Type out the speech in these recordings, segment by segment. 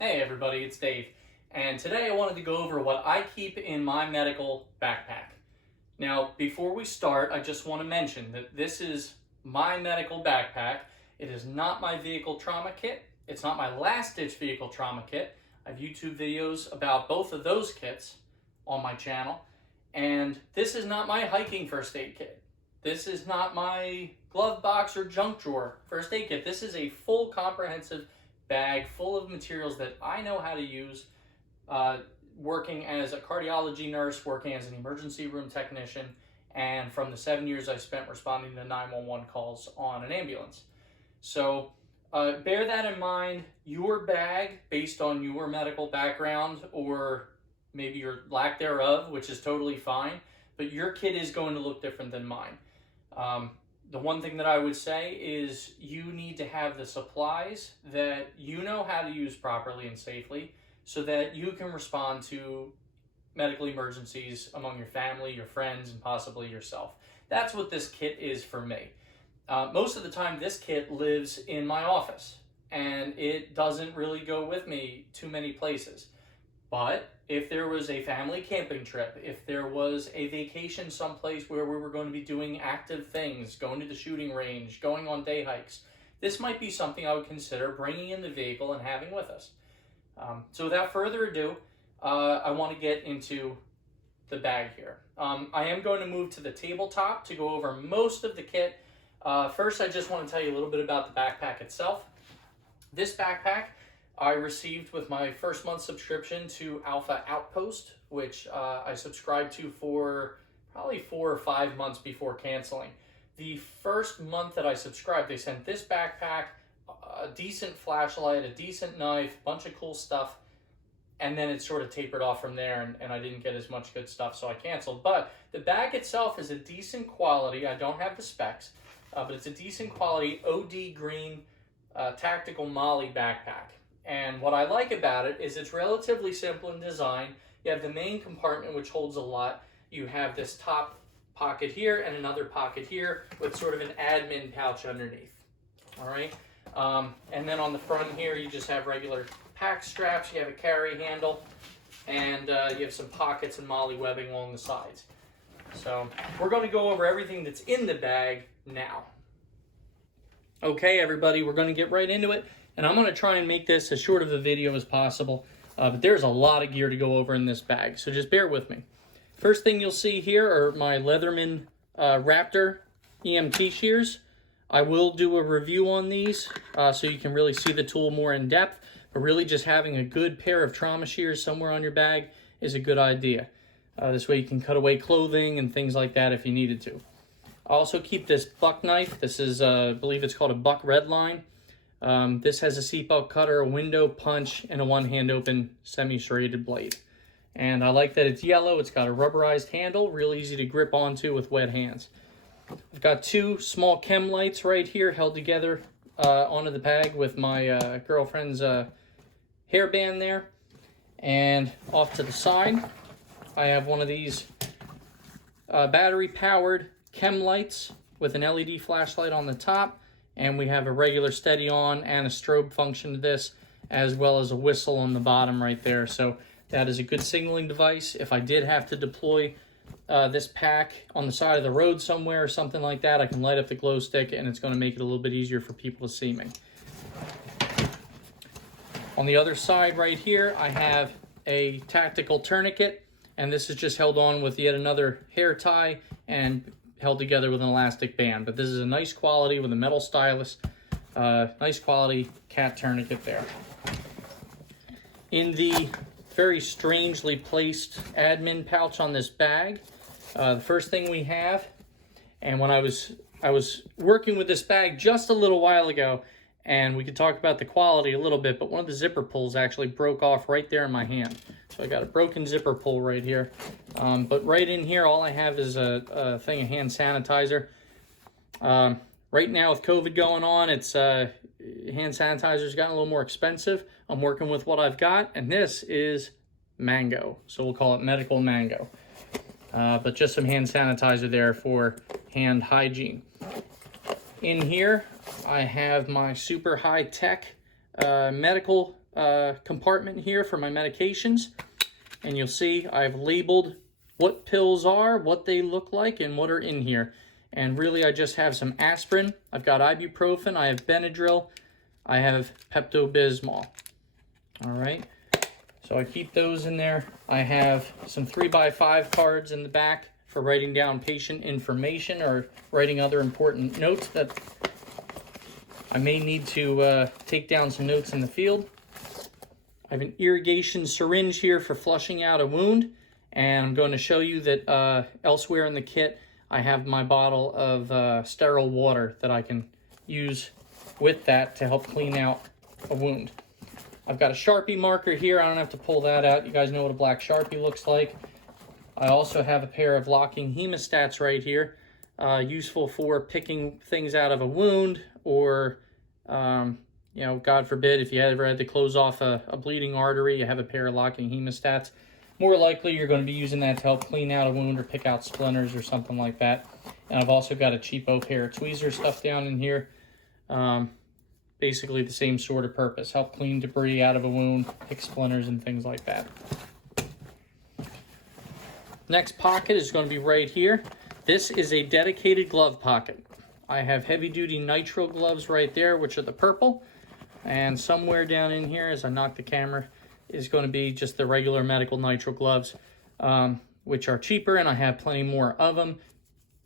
Hey everybody, it's Dave, and today I wanted to go over what I keep in my medical backpack. Now, before we start, I just want to mention that this is my medical backpack. It is not my vehicle trauma kit. It's not my last-ditch vehicle trauma kit. I have YouTube videos about both of those kits on my channel, and this is not my hiking first aid kit. This is not my glove box or junk drawer first aid kit. This is a full comprehensive bag full of materials that I know how to use, working as a cardiology nurse, working as an emergency room technician, and from the 7 years I spent responding to 911 calls on an ambulance. So bear that in mind. Your bag, based on your medical background or maybe your lack thereof, which is totally fine, but your kit is going to look different than mine. The one thing that I would say is you need to have the supplies that you know how to use properly and safely so that you can respond to medical emergencies among your family, your friends, and possibly yourself. That's what this kit is for me. Most of the time, this kit lives in my office, and it doesn't really go with me too many places. But if there was a family camping trip, if there was a vacation someplace where we were going to be doing active things, going to the shooting range, going on day hikes, this might be something I would consider bringing in the vehicle and having with us. So without further ado, I want to get into the bag here. I am going to move to the tabletop to go over most of the kit. First, I just want to tell you a little bit about the backpack itself. This backpack I received with my first month subscription to Alpha Outpost, which I subscribed to for probably 4 or 5 months before canceling. The first month that I subscribed, they sent this backpack, a decent flashlight, a decent knife, a bunch of cool stuff, and then it sort of tapered off from there, and I didn't get as much good stuff, so I canceled. But the bag itself is a decent quality. I don't have the specs, but it's a decent quality OD green tactical Molly backpack. And what I like about it is it's relatively simple in design. You have the main compartment, which holds a lot. You have this top pocket here and another pocket here with sort of an admin pouch underneath. All right. And then on the front here, you just have regular pack straps. You have a carry handle, and you have some pockets and molly webbing along the sides. So we're going to go over everything that's in the bag now. Okay, everybody, we're going to get right into it. And I'm going to try and make this as short of a video as possible, but there's a lot of gear to go over in this bag, so just bear with me. First thing you'll see here are my Leatherman Raptor EMT shears. I will do a review on these so you can really see the tool more in depth, but really just having a good pair of trauma shears somewhere on your bag is a good idea. This way you can cut away clothing and things like that if you needed to. I also keep this buck knife. This is, I believe it's called a buck redline. This has a seatbelt cutter, a window punch, and a one-hand open semi-serrated blade. And I like that it's yellow. It's got a rubberized handle, real easy to grip onto with wet hands. I've got 2 small chem lights right here held together onto the bag with my girlfriend's hairband there. And off to the side, I have one of these battery-powered chem lights with an LED flashlight on the top. And we have a regular steady on and a strobe function to this, as well as a whistle on the bottom right there. So that is a good signaling device. If I did have to deploy this pack on the side of the road somewhere or something like that, I can light up the glow stick and it's going to make it a little bit easier for people to see me. On the other side right here, I have a tactical tourniquet, and this is just held on with yet another hair tie and held together with an elastic band. But this is a nice quality with a metal stylus, nice quality cat tourniquet there. In the very strangely placed admin pouch on this bag, the first thing we have, and when I was working with this bag just a little while ago, and we could talk about the quality a little bit, but one of the zipper pulls actually broke off right there in my hand. So I got a broken zipper pull right here. But right in here, all I have is a thing of hand sanitizer. Right now with COVID going on, it's hand sanitizer's gotten a little more expensive. I'm working with what I've got, and this is mango. So we'll call it medical mango. But just some hand sanitizer there for hand hygiene. In here, I have my super high-tech medical compartment here for my medications. And you'll see I've labeled what pills are, what they look like, and what are in here. And really I just have some aspirin. I've got ibuprofen, I have Benadryl, I have Pepto-Bismol. All right, so I keep those in there. I have some 3x5 cards in the back for writing down patient information or writing other important notes that I may need to take down some notes in the field. I have an irrigation syringe here for flushing out a wound, and I'm going to show you that elsewhere in the kit I have my bottle of sterile water that I can use with that to help clean out a wound. I've got a Sharpie marker here. I don't have to pull that out. You guys know what a black Sharpie looks like. I also have a pair of locking hemostats right here, useful for picking things out of a wound, or you know, God forbid, if you ever had to close off a bleeding artery, you have a pair of locking hemostats. More likely, you're going to be using that to help clean out a wound or pick out splinters or something like that. And I've also got a cheapo pair of tweezers stuff down in here. Basically the same sort of purpose. Help clean debris out of a wound, pick splinters and things like that. Next pocket is going to be right here. This is a dedicated glove pocket. I have heavy-duty nitrile gloves right there, which are the purple. And somewhere down in here, as I knock the camera, is going to be just the regular medical nitrile gloves, which are cheaper, and I have plenty more of them.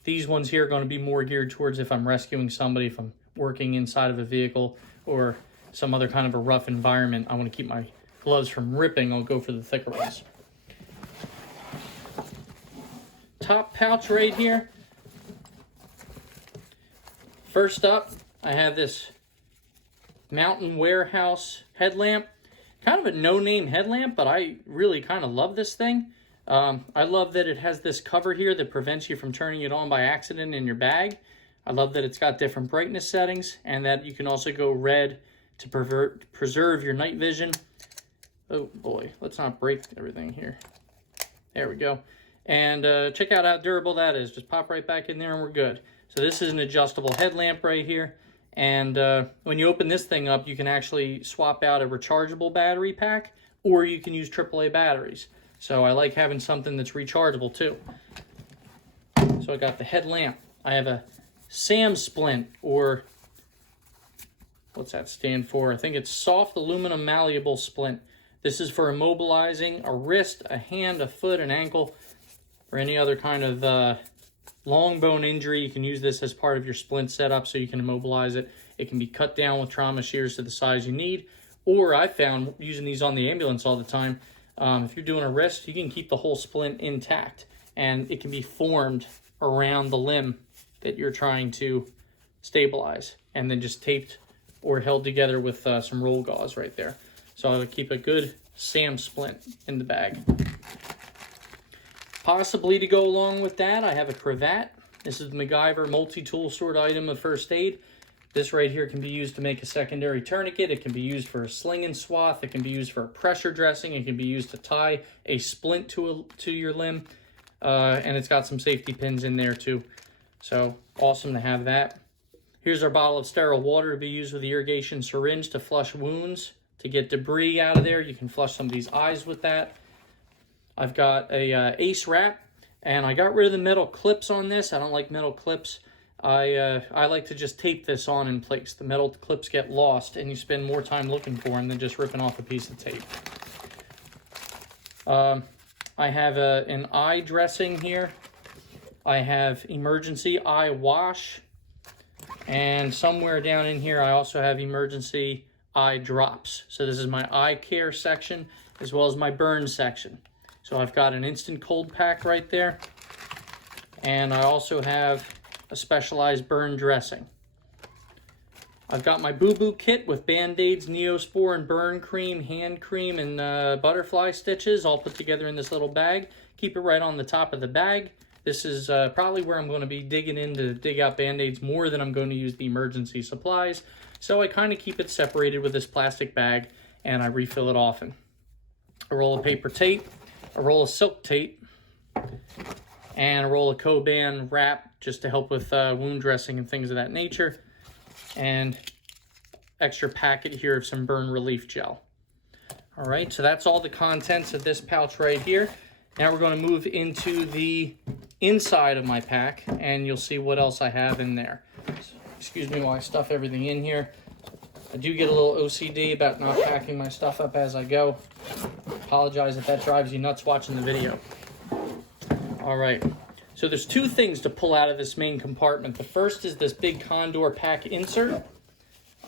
These ones here are going to be more geared towards if I'm rescuing somebody, if I'm working inside of a vehicle or some other kind of a rough environment. I want to keep my gloves from ripping. I'll go for the thicker ones. Top pouch right here. First up, I have this Mountain Warehouse headlamp. Kind of a no-name headlamp, but I really kind of love this thing. I love that it has this cover here that prevents you from turning it on by accident in your bag. I love that it's got different brightness settings, and that you can also go red to preserve your night vision. Oh boy, let's not break everything here. There we go. And check out how durable that is. Just pop right back in there and we're good. So this is an adjustable headlamp right here. And when you open this thing up, you can actually swap out a rechargeable battery pack, or you can use AAA batteries. So I like having something that's rechargeable too. So I got the headlamp. I have a SAM Splint, or what's that stand for? I think it's soft aluminum malleable splint. This is for immobilizing a wrist, a hand, a foot, an ankle, or any other kind of long bone injury. You can use this as part of your splint setup so you can immobilize it. It can be cut down with trauma shears to the size you need. Or I found using these on the ambulance all the time, if you're doing a wrist, you can keep the whole splint intact, and it can be formed around the limb that you're trying to stabilize, and then just taped or held together with some roll gauze right there. So I would keep a good SAM Splint in the bag. Possibly to go along with that, I have a cravat. This is the MacGyver multi-tool sort item of first aid. This right here can be used to make a secondary tourniquet. It can be used for a sling and swath. It can be used for a pressure dressing. It can be used to tie a splint to your limb. And it's got some safety pins in there too. So awesome to have that. Here's our bottle of sterile water to be used with the irrigation syringe to flush wounds, to get debris out of there. You can flush some of these eyes with that. I've got a ace wrap, and I got rid of the metal clips on this. I don't like metal clips. I like to just tape this on in place. The metal clips get lost, and you spend more time looking for them than just ripping off a piece of tape. I have an eye dressing here. I have emergency eye wash. And somewhere down in here, I also have emergency eye drops. So this is my eye care section, as well as my burn section. So I've got an instant cold pack right there. And I also have a specialized burn dressing. I've got my boo-boo kit with Band-Aids, Neospore, and burn cream, hand cream, and butterfly stitches all put together in this little bag. Keep it right on the top of the bag. This is probably where I'm going to be digging in to dig out Band-Aids more than I'm going to use the emergency supplies. So I kind of keep it separated with this plastic bag, and I refill it often. A roll of paper tape, a roll of silk tape, and a roll of Coban wrap just to help with wound dressing and things of that nature. And extra packet here of some burn relief gel. All right, so that's all the contents of this pouch right here. Now we're going to move into the inside of my pack, and you'll see what else I have in there. So, excuse me while I stuff everything in here. I do get a little OCD about not packing my stuff up as I go. Apologize if that drives you nuts watching the video. All right, so there's two things to pull out of this main compartment. The first is this big Condor pack insert.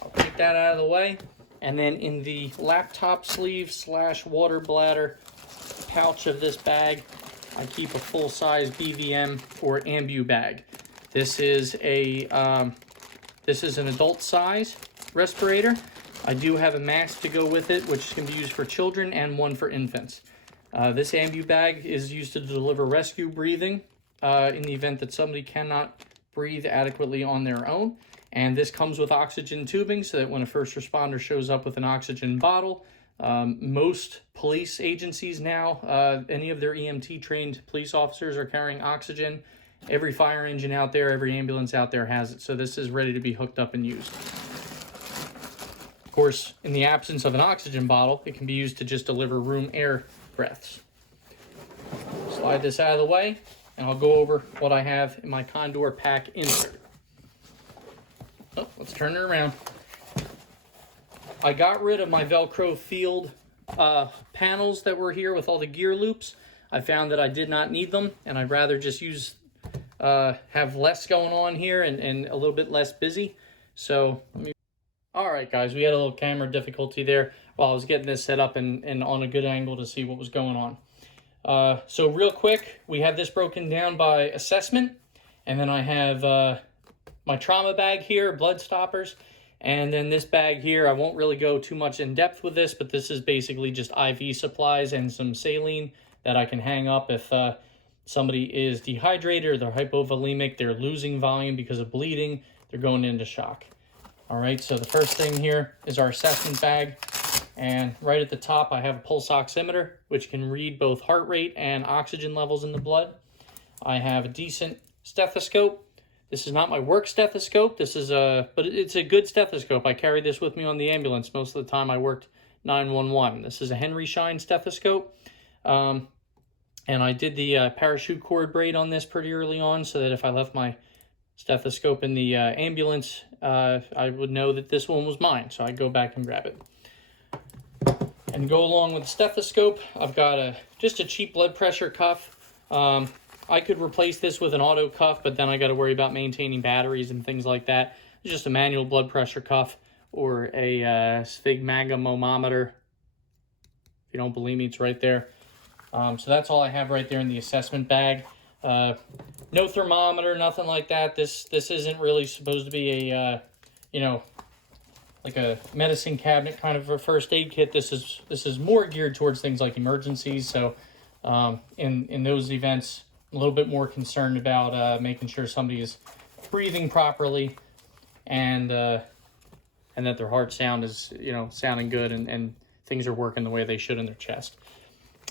I'll take that out of the way. And then in the laptop sleeve / water bladder pouch of this bag, I keep a full-size BVM or ambu bag. This is an adult size respirator. I do have a mask to go with it, which can be used for children, and one for infants. This ambu bag is used to deliver rescue breathing in the event that somebody cannot breathe adequately on their own. And this comes with oxygen tubing so that when a first responder shows up with an oxygen bottle, most police agencies now, any of their EMT trained police officers are carrying oxygen. Every fire engine out there, every ambulance out there has it. So this is ready to be hooked up and used. Of course, in the absence of an oxygen bottle, it can be used to just deliver room air breaths. Slide this out of the way, and I'll go over what I have in my Condor pack insert. Oh, let's turn it around. I got rid of my Velcro field panels that were here with all the gear loops. I found that I did not need them, and I'd rather just have less going on here and a little bit less busy. So, all right, guys, we had a little camera difficulty there while I was getting this set up and on a good angle to see what was going on. So real quick, we have this broken down by assessment, and then I have my trauma bag here, blood stoppers, and then this bag here. I won't really go too much in depth with this, but this is basically just IV supplies and some saline that I can hang up if somebody is dehydrated or they're hypovolemic, they're losing volume because of bleeding, they're going into shock. All right, so the first thing here is our assessment bag, and right at the top I have a pulse oximeter, which can read both heart rate and oxygen levels in the blood. I have a decent stethoscope. This is not my work stethoscope. But it's a good stethoscope. I carry this with me on the ambulance most of the time I worked 911. This is a Henry Schein stethoscope. And I did the parachute cord braid on this pretty early on so that if I left my stethoscope in the ambulance, I would know that this one was mine. So I'd go back and grab it. And go along with the stethoscope, I've got just a cheap blood pressure cuff. I could replace this with an auto cuff, but then I got to worry about maintaining batteries and things like that. It's just a manual blood pressure cuff or a sphygmomanometer. If you don't believe me, it's right there. So that's all I have right there in the assessment bag. No thermometer, nothing like that. This isn't really supposed to be a like a medicine cabinet kind of a first aid kit. This is more geared towards things like emergencies. So in those events, I'm a little bit more concerned about making sure somebody is breathing properly and that their heart sound is sounding good and things are working the way they should in their chest.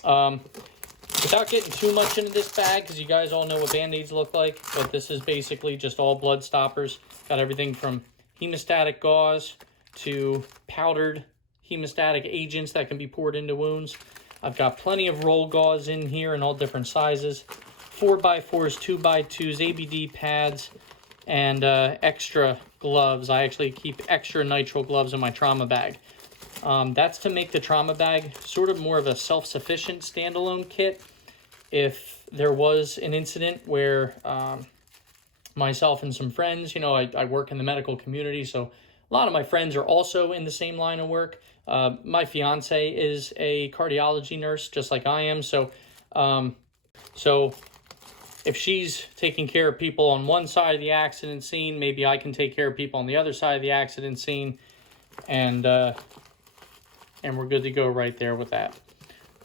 Without getting too much into this bag, because you guys all know what Band-Aids look like, but this is basically just all blood stoppers. Got everything from hemostatic gauze to powdered hemostatic agents that can be poured into wounds. I've got plenty of roll gauze in here in all different sizes. 4x4s, 2x2s, ABD pads, and extra gloves. I actually keep extra nitrile gloves in my trauma bag. That's to make the trauma bag sort of more of a self-sufficient standalone kit. If there was an incident where myself and some friends, I work in the medical community, so a lot of my friends are also in the same line of work. My fiance is a cardiology nurse, just like I am, so if she's taking care of people on one side of the accident scene, maybe I can take care of people on the other side of the accident scene, and we're good to go right there with that.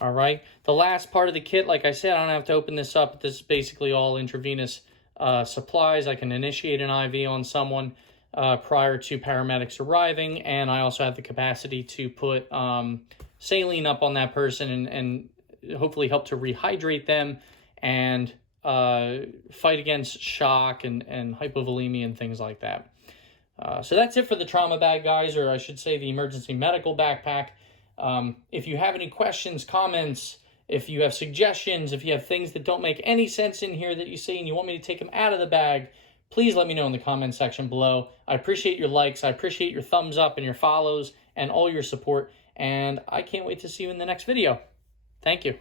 All right. The last part of the kit, like I said, I don't have to open this up. This is basically all intravenous supplies. I can initiate an IV on someone prior to paramedics arriving, and I also have the capacity to put saline up on that person and hopefully help to rehydrate them and fight against shock and hypovolemia and things like that. So that's it for the trauma bag, guys, or I should say the emergency medical backpack. If you have any questions, comments, if you have suggestions, if you have things that don't make any sense in here that you see and you want me to take them out of the bag, please let me know in the comment section below. I appreciate your likes. I appreciate your thumbs up and your follows and all your support. And I can't wait to see you in the next video. Thank you.